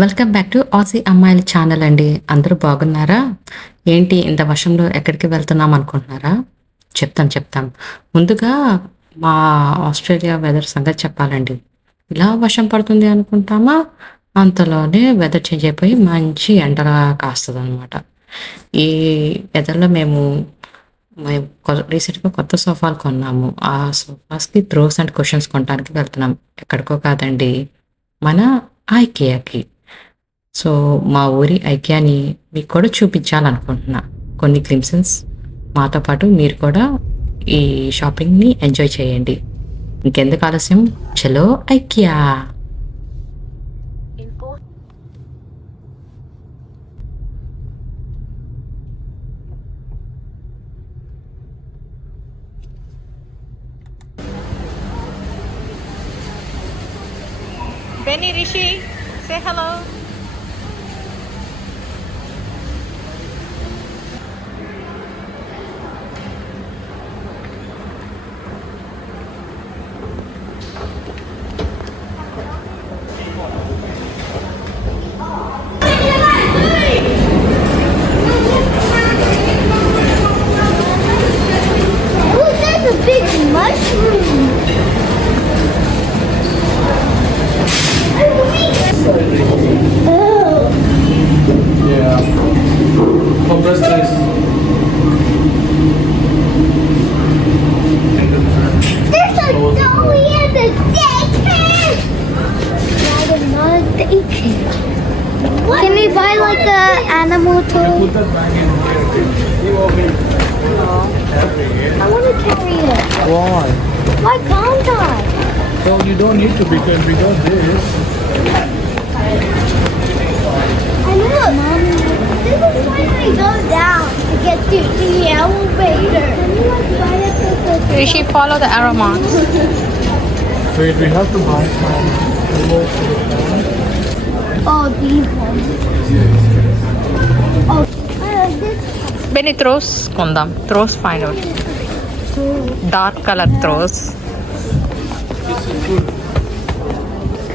Welcome back to ఆసీ అమ్మాయిల ఛానల్ అండి. అందరూ బాగున్నారా? ఏంటి ఇంత వర్షంలో ఎక్కడికి వెళ్తున్నాం అనుకుంటున్నారా? చెప్తాం. ముందుగా మా ఆస్ట్రేలియా వెదర్ సంగతి చెప్పాలండి. ఇలా వర్షం పడుతుంది అనుకుంటామా, అంతలోనే వెదర్ చేంజ్ అయిపోయి మంచి ఎండలా కాస్తదనమాట. ఈ వెదర్‌లో మేము రీసెంట్‌గా కొత్త సోఫాలు కొన్నాము. ఆ సోఫాస్‌కి త్రోస్ అండ్ కుషన్స్ కొనడానికి వెళ్తున్నాం. ఎక్కడికో కాదండి, మన ఐకియాకి. సో, మా ఊరి ఐకియాని మీకు కూడా చూపించాలనుకుంటున్నా. కొన్ని గ్లింప్సెస్ మాతో పాటు మీరు కూడా ఈ షాపింగ్‌ని ఎంజాయ్ చేయండి. ఇంకెందుకు ఆలస్యం, చలో IKEA! Benny Rishi, say hello. Oh, that's a big mushroom. Oh, Yeah. Compress this. there's a dolly in the daycare. Not another daycare. Can we buy like a animal toy? Put that bag in here. You want me I want to carry it. Why? Why can't I? So you don't need to because we got this. I know, Mommy. This is when we go down to get to the elevator. Can you like buy it? Rishi, follow the arrow marks. Wait, we have to buy some pillows for the fan. Oh, these ones. Oh, I like this. Benny, throws kondam. Throws find out. Dark color throws.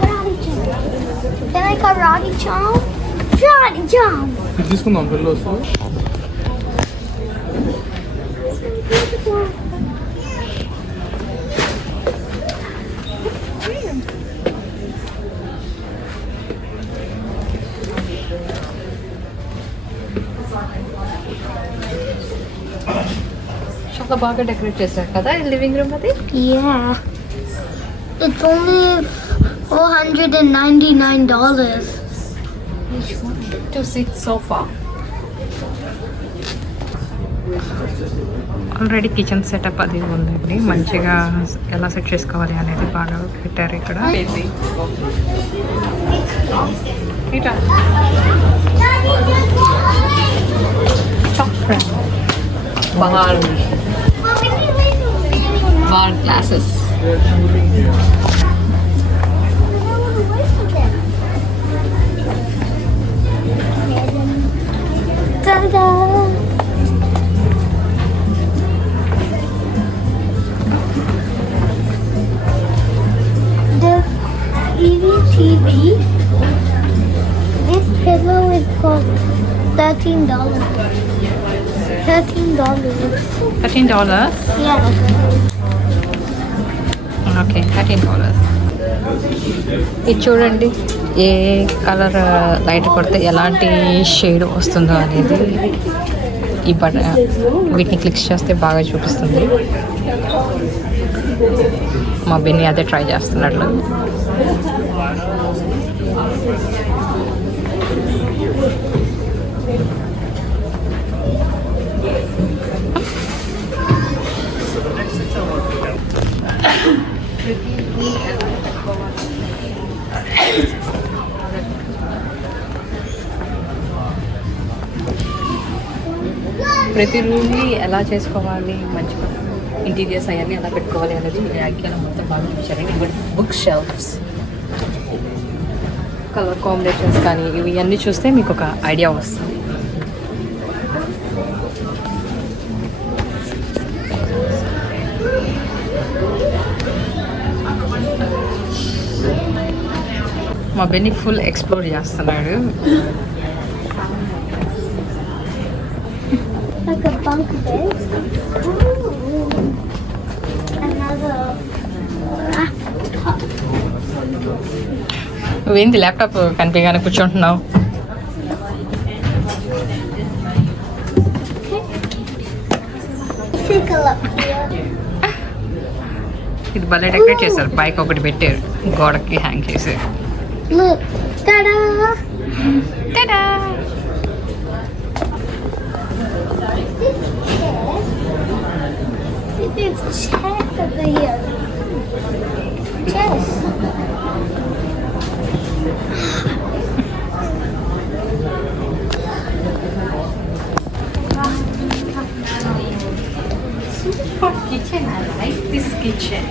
Karate chomp. Can I karate chomp? Karate chomp. ఇది తీసుకుందాం పిల్లోస్ చాలా బాగా డెకరేట్ చేశారు కదా ఈ living room అది. Yeah. It's only $499. To sit sofa. Already kitchen setup అది ఉందండి. మంచిగా ఎలా సెట్ చేసుకోవాలి అనేది బాగా పెట్టారు ఇక్కడ. ఇటా bar glasses. Ta-da! The TV, this pillow is called $13. $13. Yeah. Okay, $13. ఇది చూడండి, ఏ కలర్ లైట్ కొడితే ఎలాంటి షేడ్ వస్తుందో అనేది ఈ వీటిని క్లిక్ చేస్తే బాగా చూపిస్తుంది. మా బెన్ని అదే ట్రై చేస్తున్నట్లు. ప్రతి రూమ్ని ఎలా చేసుకోవాలి, మంచిగా ఇంటీరియర్స్ అవన్నీ ఎలా పెట్టుకోవాలి అనేది ఐకియాలో మొత్తం బాగా చూపించారండి. ఇక్కడ బుక్ షెల్ఫ్స్, కలర్ కాంబినేషన్స్ కానీ ఇవి అన్నీ చూస్తే మీకు ఒక ఐడియా వస్తుంది. మా బెన్ని ఫుల్ ఎక్స్ప్లోర్ చేస్తున్నాడు. Like a bunk bed. Ooh. Another laptop. నువ్వేంది ల్యాప్టాప్ కనిపించగానే కూర్చుంటున్నావు? Take a look here. ఇది భలే డెకరేట్ చేశారు. బైక్ ఒకటి పెట్టారు, గోడకి హ్యాంగ్ చేశారు. Look. Ta-da! Ta-da! There's a chair over here. Chairs. For kitchen, I like this kitchen.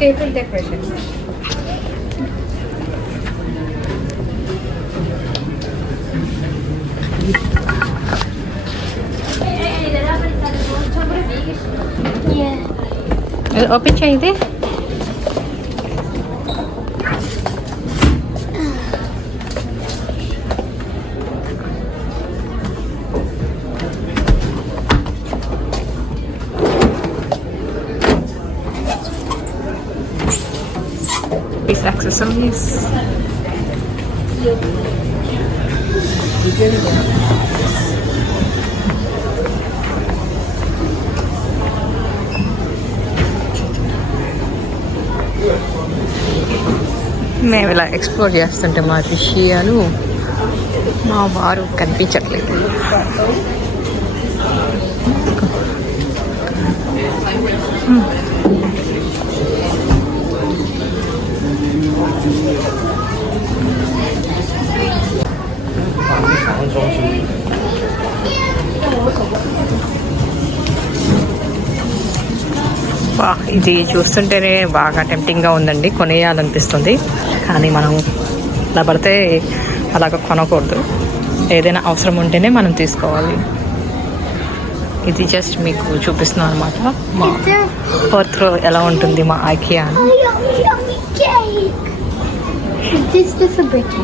Table decoration. Yeah. Open చేయండి. These accessories. మేము ఇలా ఎక్స్ప్లోర్ చేస్తుంటే మా విషయాలు మా వారు కనిపించట్లేదు. ఇది చూస్తుంటేనే బాగా టెంప్టింగ్గా ఉందండి, కొనేయాలనిపిస్తుంది. కానీ మనం ఇలా పడితే అలాగ కొనకూడదు, ఏదైనా అవసరం ఉంటేనే మనం తీసుకోవాలి. ఇది జస్ట్ మీకు చూపిస్తున్నాను అనమాట మా పర్త్లో ఎలా ఉంటుంది మా IKEA. Oh, yummy, yummy cake. Is this just a brick?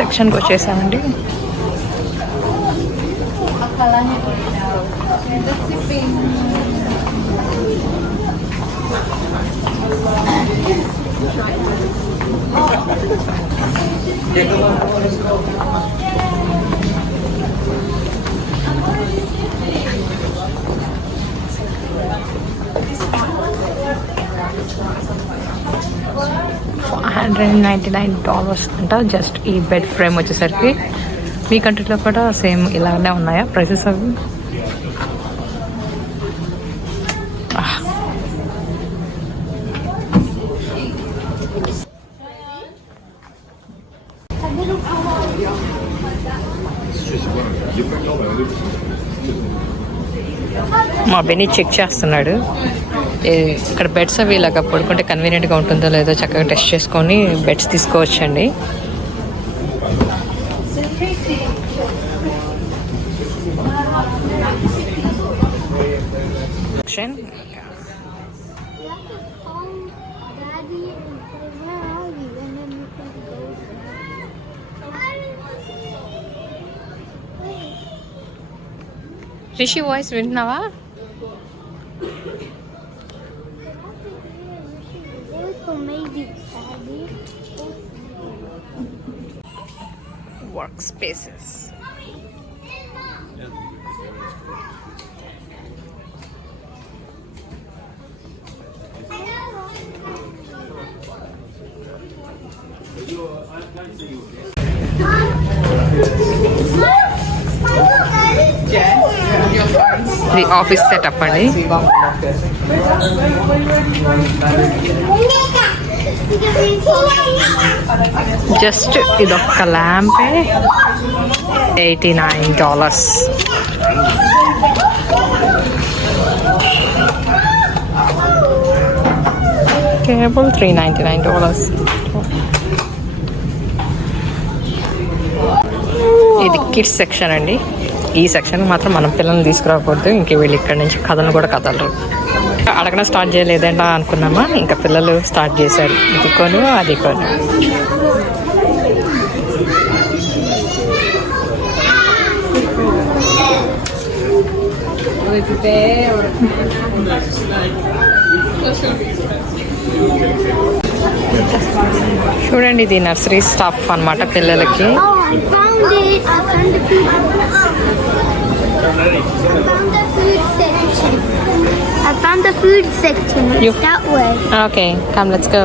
సెక్షన్కి వచ్చేసామండి. $199 అంట జస్ట్ ఈ బెడ్ ఫ్రేమ్ వచ్చేసరికి. మీ కంట్రీలో కూడా సేమ్ ఇలానే ఉన్నాయా ప్రైసెస్ అవి? మా బెన్నీ చెక్ చేస్తున్నాడు. ఇక్కడ బెడ్స్ అవి ఇలాగ పడుకుంటే కన్వీనియంట్గా ఉంటుందో లేదో చక్కగా టెస్ట్ చేసుకొని బెడ్స్ తీసుకోవచ్చండి. రిషి వాయిస్ వింటున్నావా? Work spaces. The office setup అండి. జస్ట్ ఇదొక్క ల్యాంపే $89. కేబుల్ $399. ఇది కిడ్స్ సెక్షన్ అండి. ఈ సెక్షన్ మాత్రం మనం పిల్లల్ని తీసుకురాకూడదు. ఇంక వీళ్ళు ఇక్కడ నుంచి కథలు కూడా కథలరు. అడగడం స్టార్ట్ చేయలేదంట అనుకున్నామా, ఇంకా పిల్లలు స్టార్ట్ చేశారు. ఇది కొను అది కొను. చూడండి, ఇది నర్సరీ స్టాఫ్ అన్నమాట పిల్లలకి. I found the food section. It's that way. Okay, come let's go.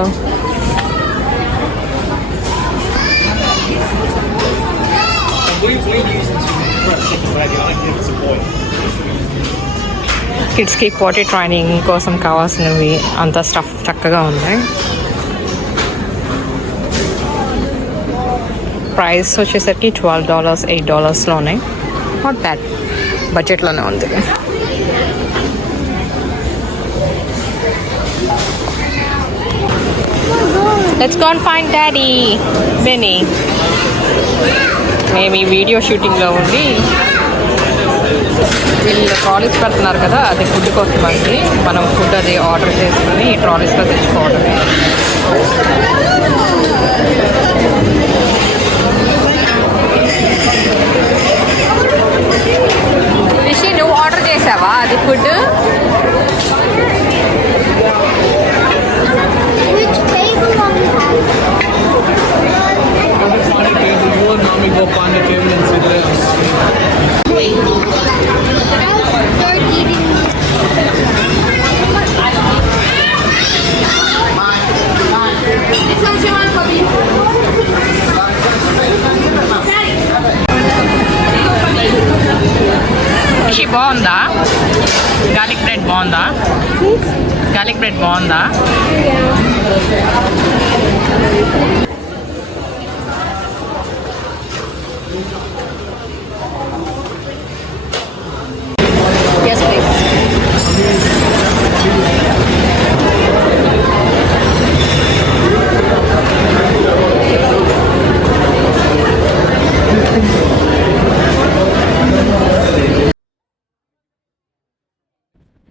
కిడ్స్కి పోటీ ట్రైనింగ్ కోసం కావాల్సినవి అంత స్టఫ్ చక్కగా ఉంది. ప్రైస్ వచ్చేసరికి $12, $8లోనే. నాట్ బ్యాడ్, బడ్జెట్లోనే ఉంది. Let's go and find daddy. Benny, మేము ఈ వీడియో షూటింగ్లో ఉండి వీళ్ళు ట్రాలీస్ పెడుతున్నారు కదా, అది ఫుడ్ కోసం అండి. మనం ఫుడ్ అది ఆర్డర్ చేసుకుని ఈ ట్రాలీస్లో తెచ్చుకోవడం. రిషి, నువ్వు ఆర్డర్ చేసావా అది food? Which table are we having? Find a table. You and mommy go find a table and sit there. I'll start eating. Rishi, బాగుందా? గార్లిక్ బ్రెడ్ బాగుందా? గార్లిక్ బ్రెడ్ బాగుందా? Yes, please.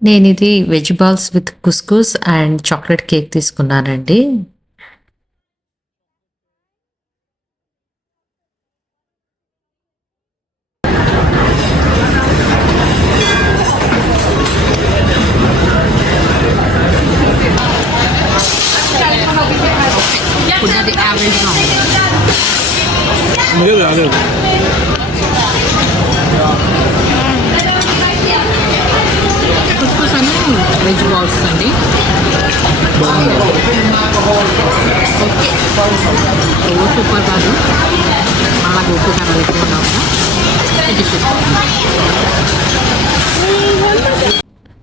నేను ఇది veg balls with couscous and chocolate cake తీసుకున్నానండి. Food అది యావరేజ్గా ఉంది. అదే కుస్కుస్ అని వెజ్ బాల్స్ అండి. ఓకే, సూపర్ కాదు, అలాగే ఉప్పు కారాలు ఎక్కువ ఉన్నాము.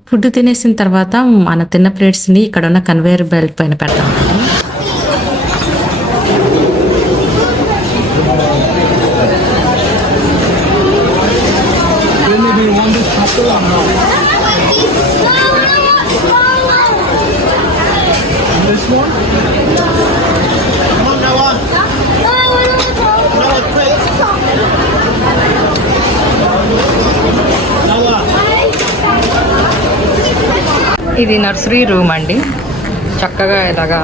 ఫుడ్ తినేసిన తర్వాత మన తిన్న ప్లేట్స్ని ఇక్కడ ఉన్న కన్వేయర్ బెల్ట్ పైన పెడతామండి. do you want this apple or no? This one? Come on, Noah. Noah, quick. Noah. ఇది నర్సరీ రూమ్ అండి. చక్కగా ఇలాగా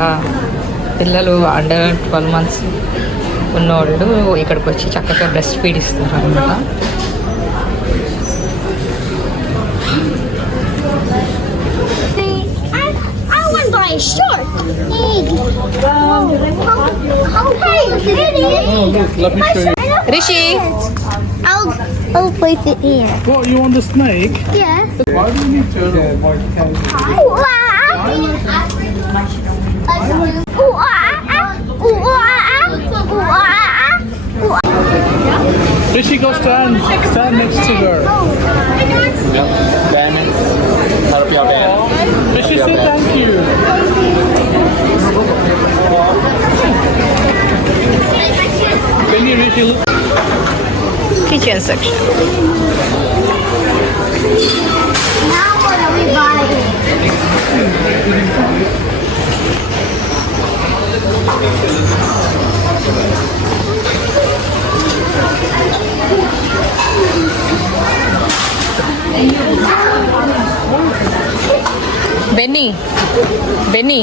పిల్లలు అండర్ 12 months ఉన్నోళ్ళు ఇక్కడికి వచ్చి చక్కగా బ్రెస్ట్ ఫీడ్ ఇస్తారు అనమాట. A shark. Oh, look, let me show you. Rishi, I'll place it here. What, you want the snake? Yeah. Why do you need turtle? Rishi, go stand next to her. Ben, harap ya Ben. Rishi, say thank you. Benny, Rishi, look. Kitchen section. Now what are we buying? Benny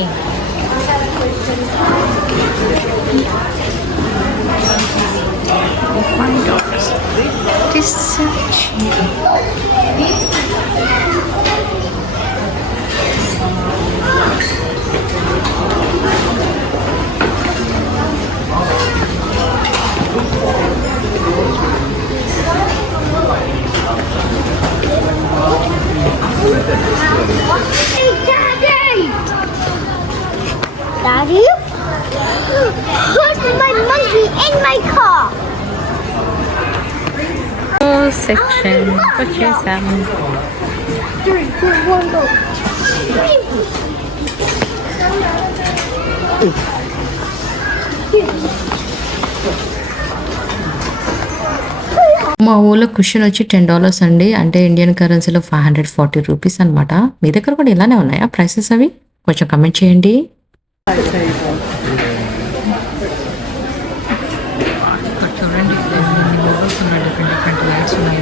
Hey, Daddy! Daddy? Put my monkey in my car. Section వచ్చేసాము. 3, 2, 1, go. మా ఊళ్ళో క్వశ్చన్ వచ్చి $10 అండి, అంటే ఇండియన్ కరెన్సీలో 540 రూపీస్ అనమాట. మీ దగ్గర కూడా ఇలానే ఉన్నాయా ప్రైసెస్? అవి కొంచెం కమెంట్ చేయండి. చూడండి డిఫరెంట్ లైట్స్ ఉన్నాయి.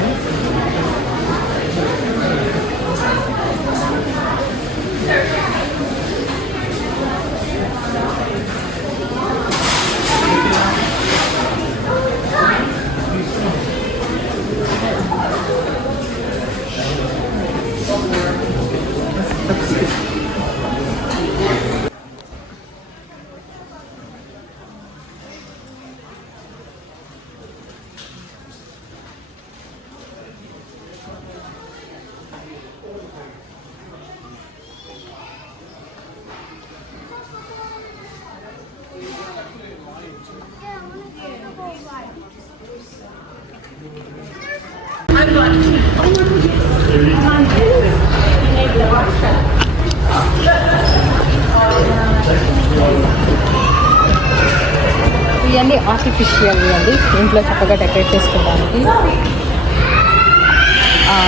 ఇవన్నీ ఆర్టిఫిషియల్ అండి, ఇంట్లో చక్కగా డెకరేట్ చేసుకోవడానికి.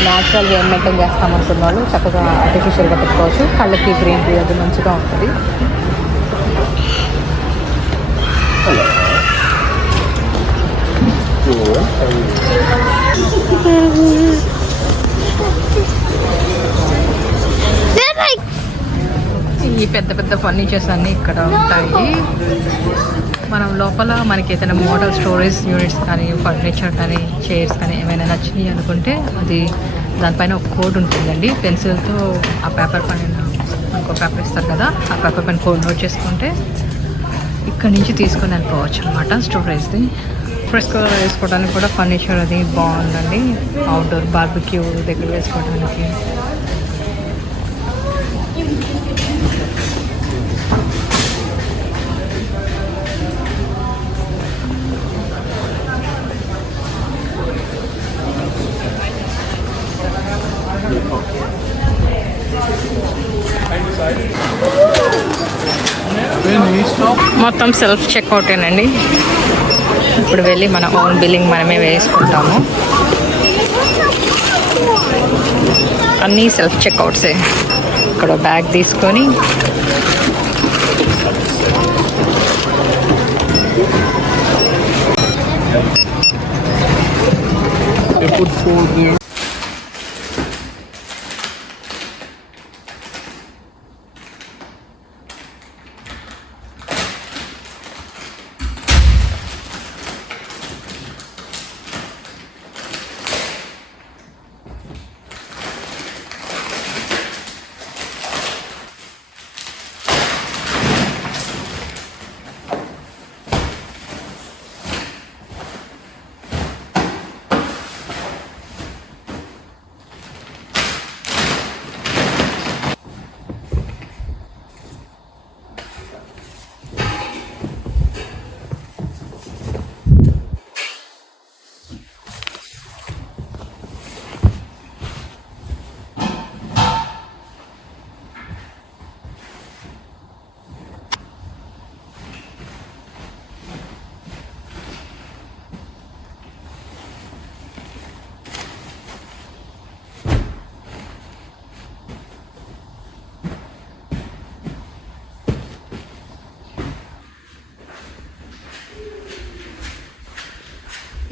న్యాచురల్గా ఏం మెయింటైన్ చేస్తామనుకున్న వాళ్ళు చక్కగా ఆర్టిఫిషియల్గా పెట్టుకోవచ్చు. కళ్ళకి గ్రీనరీ అది మంచిగా ఉంటుంది. They're like ఈ పెద్ద పెద్ద ఫర్నిచర్స్ అన్నీ ఇక్కడ ఉంటాయి. మనం లోపల మనకి ఏదైనా మోడల్ స్టోరేజ్ యూనిట్స్ కానీ ఫర్నిచర్ కానీ చైర్స్ కానీ ఏమైనా నచ్చినాయి అనుకుంటే అది దానిపైన ఒక కోడ్ ఉంటుందండి. పెన్సిల్తో ఆ పేపర్ పైన ఇంకో పేపర్ ఇస్తారు కదా, ఆ పేపర్ పైన కోడ్ నోట్ చేసుకుంటే ఇక్కడి నుంచి తీసుకొని వెళ్ళిపోవచ్చు అనమాట స్టోరేజ్ది. ఫ్రెష్గా వేసుకోవడానికి కూడా ఫర్నిచర్ అది బాగుందండి. అవుట్డోర్ బార్బిక్యూ దగ్గర వేసుకోవడానికి. మొత్తం సెల్ఫ్ చెక్అవుటేనండి. ఇప్పుడు వెళ్ళి మన ఓన్ బిల్లింగ్ మనమే వేసుకుంటాము. అన్నీ సెల్ఫ్ చెక్అవుట్సే. ఇక్కడ బ్యాగ్ తీసుకొని They put 4 there.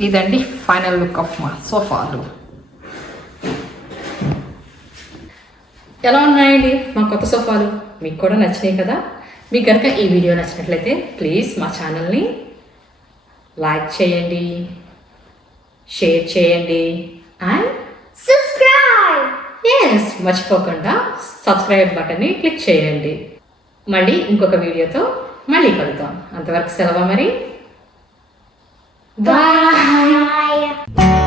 ఇదండి ఫైనల్ లుక్ ఆఫ్ మా సోఫాలు. ఎలా ఉన్నాయండి మా కొత్త సోఫాలు? మీకు కూడా నచ్చినాయి కదా? మీకు కనుక ఈ వీడియో నచ్చినట్లయితే ప్లీజ్ మా ఛానల్ని లైక్ చేయండి, షేర్ చేయండి అండ్ Subscribe! మర్చిపోకుండా సబ్స్క్రైబ్ బటన్ని క్లిక్ చేయండి. మళ్ళీ ఇంకొక వీడియోతో మళ్ళీ కలుద్దాం. అంతవరకు సెలవు మరి. బాయ్. Bye.